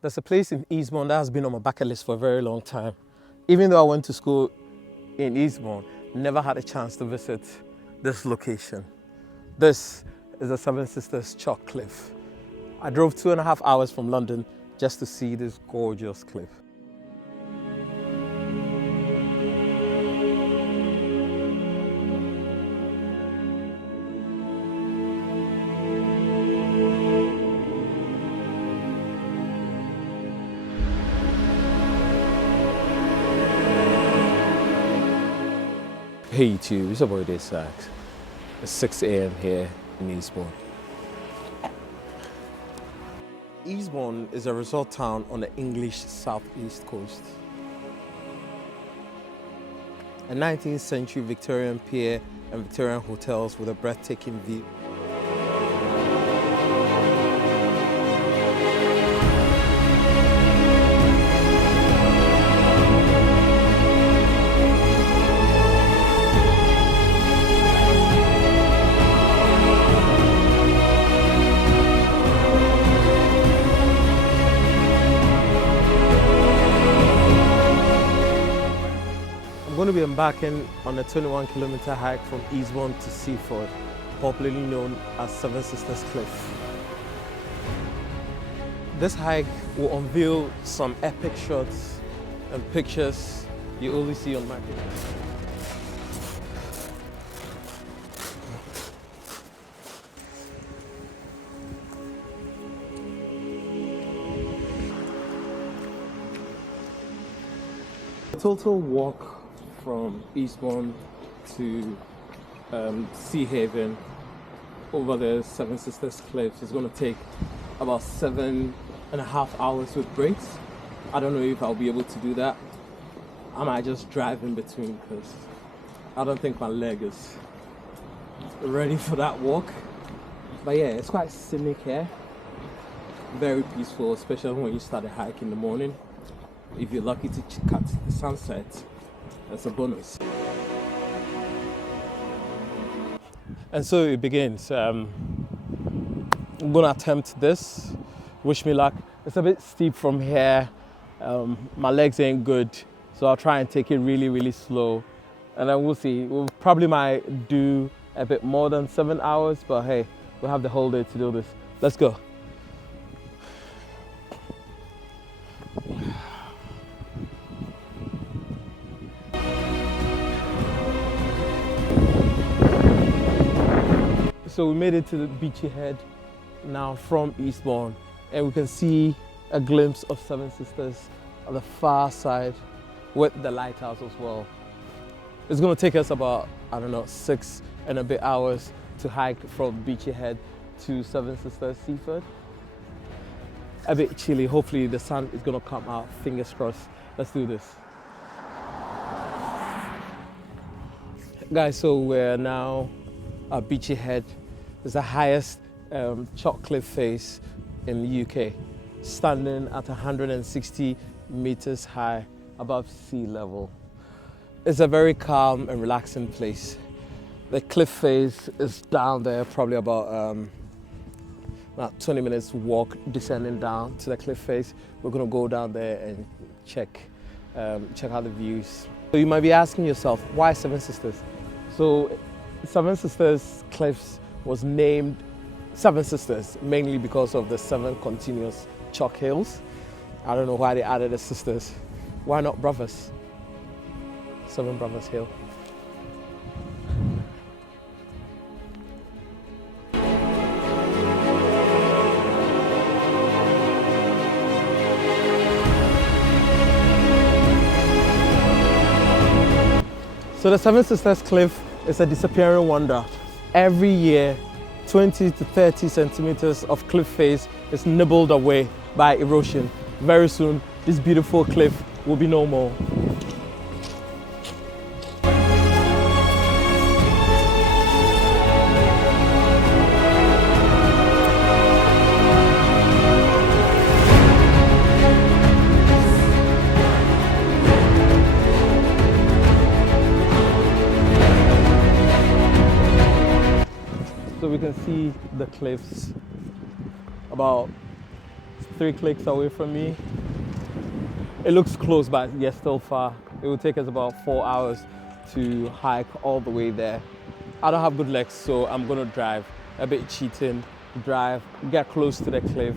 There's a place in Eastbourne that has been on my bucket list for a very long time. Even though I went to school in Eastbourne, never had a chance to visit this location. This is the Seven Sisters Chalk Cliff. I drove 2.5 hours from London just to see this gorgeous cliff. Hey YouTube, it's your boy Sax. It's 6 a.m. here in Eastbourne. Eastbourne is a resort town on the English southeast coast. A 19th century Victorian pier and Victorian hotels with a breathtaking view. I'm going to be embarking on a 21-kilometer hike from Eastbourne to Seaford, popularly known as Seven Sisters Cliff. This hike will unveil some epic shots and pictures you only see on my videos. The total walk from Eastbourne to Sea Haven over the Seven Sisters Cliffs is going to take about 7.5 hours with breaks. I don't know if I'll be able to do that. I might just drive in between because I don't think my leg is ready for that walk. But yeah, it's quite scenic here. Very peaceful, especially when you start a hike in the morning. If you're lucky to catch the sunset, that's a bonus. And so it begins. I'm gonna attempt this. Wish me luck. It's a bit steep from here. My legs ain't good, so I'll try and take it really, really slow. And then we'll see. We'll probably might do a bit more than 7 hours, but hey, we'll have the whole day to do this. Let's go. So we made it to the Beachy Head now from Eastbourne, and we can see a glimpse of Seven Sisters on the far side with the lighthouse as well. It's going to take us about, I don't know, 6 and a bit hours to hike from Beachy Head to Seven Sisters Seaford. A bit chilly. Hopefully the sun is going to come out. Fingers crossed. Let's do this. Guys, so we're now at Beachy Head. It's the highest chalk cliff face in the UK, standing at 160 meters high above sea level. It's a very calm and relaxing place. The cliff face is down there, probably about 20 minutes walk descending down to the cliff face. We're gonna go down there and check out the views. So you might be asking yourself, why Seven Sisters? So Seven Sisters Cliffs was named Seven Sisters mainly because of the 7 continuous chalk hills. I don't know why they added the sisters. Why not brothers? 7 Brothers Hill. So the Seven Sisters Cliff is a disappearing wonder. Every year, 20 to 30 centimeters of cliff face is nibbled away by erosion. Very soon, this beautiful cliff will be no more. So we can see the cliffs about 3 clicks away from me. It looks close, but yet still far. It will take us about 4 hours to hike all the way there. I don't have good legs, so I'm gonna drive, a bit cheating, drive, get close to the cliff,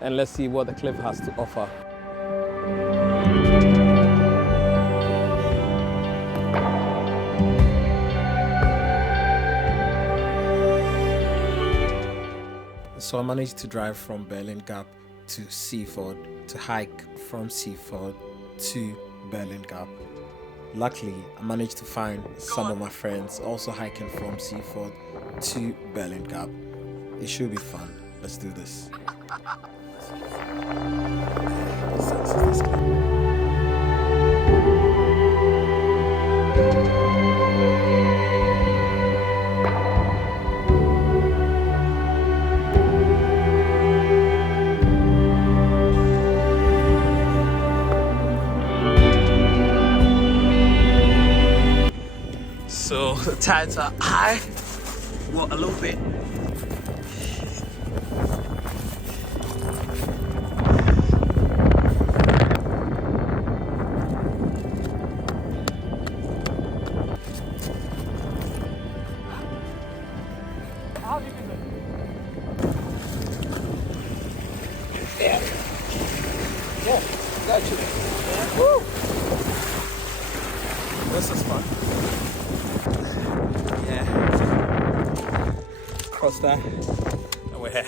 and let's see what the cliff has to offer. So I managed to drive from Berlin Gap to Seaford, to hike from Seaford to Berlin Gap. Luckily, I managed to find some of my friends also hiking from Seaford to Berlin Gap. It should be fun. Let's do this. So the tides are high, well, a little bit. How deep is it? Yeah. Yeah, got you. Yeah. Woo! This is fun. Yeah. Cross that, and we're here.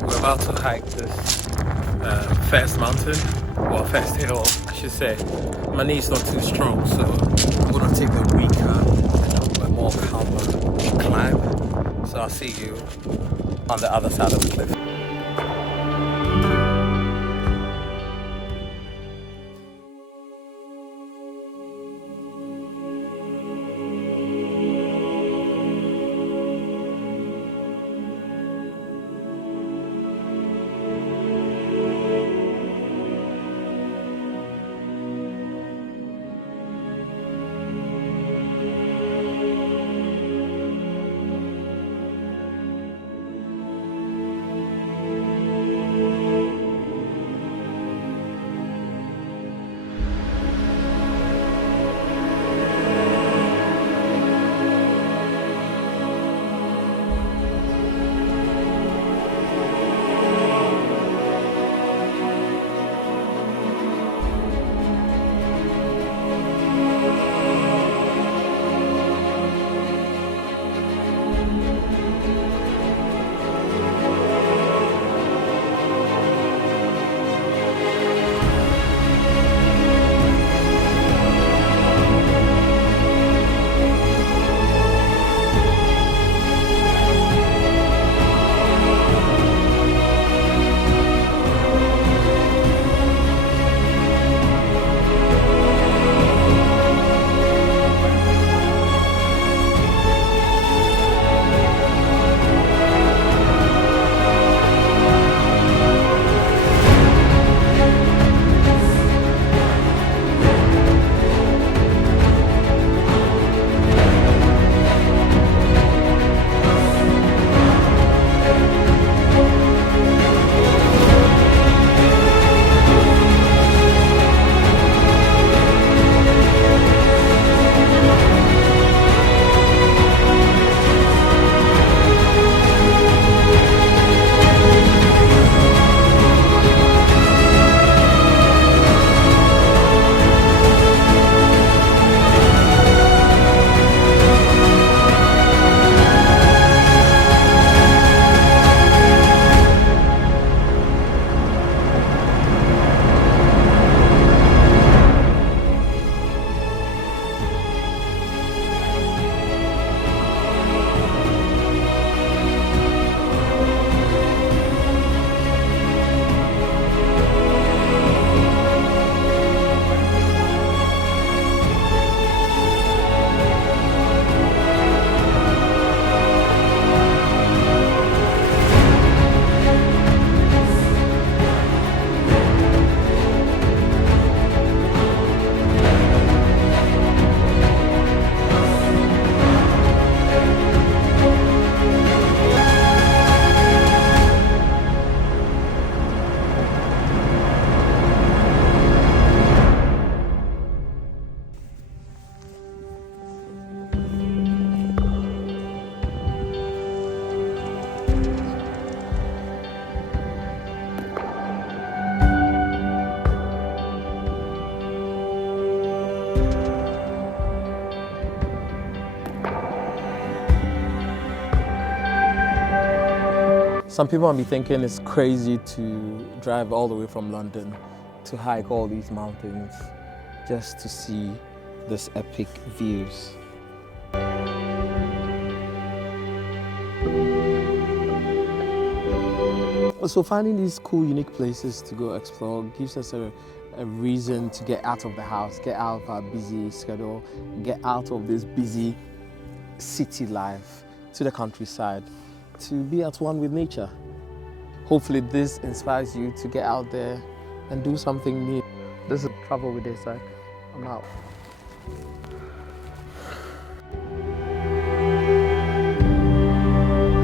We're about to hike this first mountain, or first hill, I should say. My knee's not too strong, so I'm gonna take the weaker and more calmer climb. So I'll see you on the other side of the cliff. Some people might be thinking it's crazy to drive all the way from London to hike all these mountains just to see this epic views. So finding these cool, unique places to go explore gives us a reason to get out of the house, get out of our busy schedule, get out of this busy city life to the countryside, to be at one with nature. Hopefully this inspires you to get out there and do something new. This is Travel with Isaac. I'm out.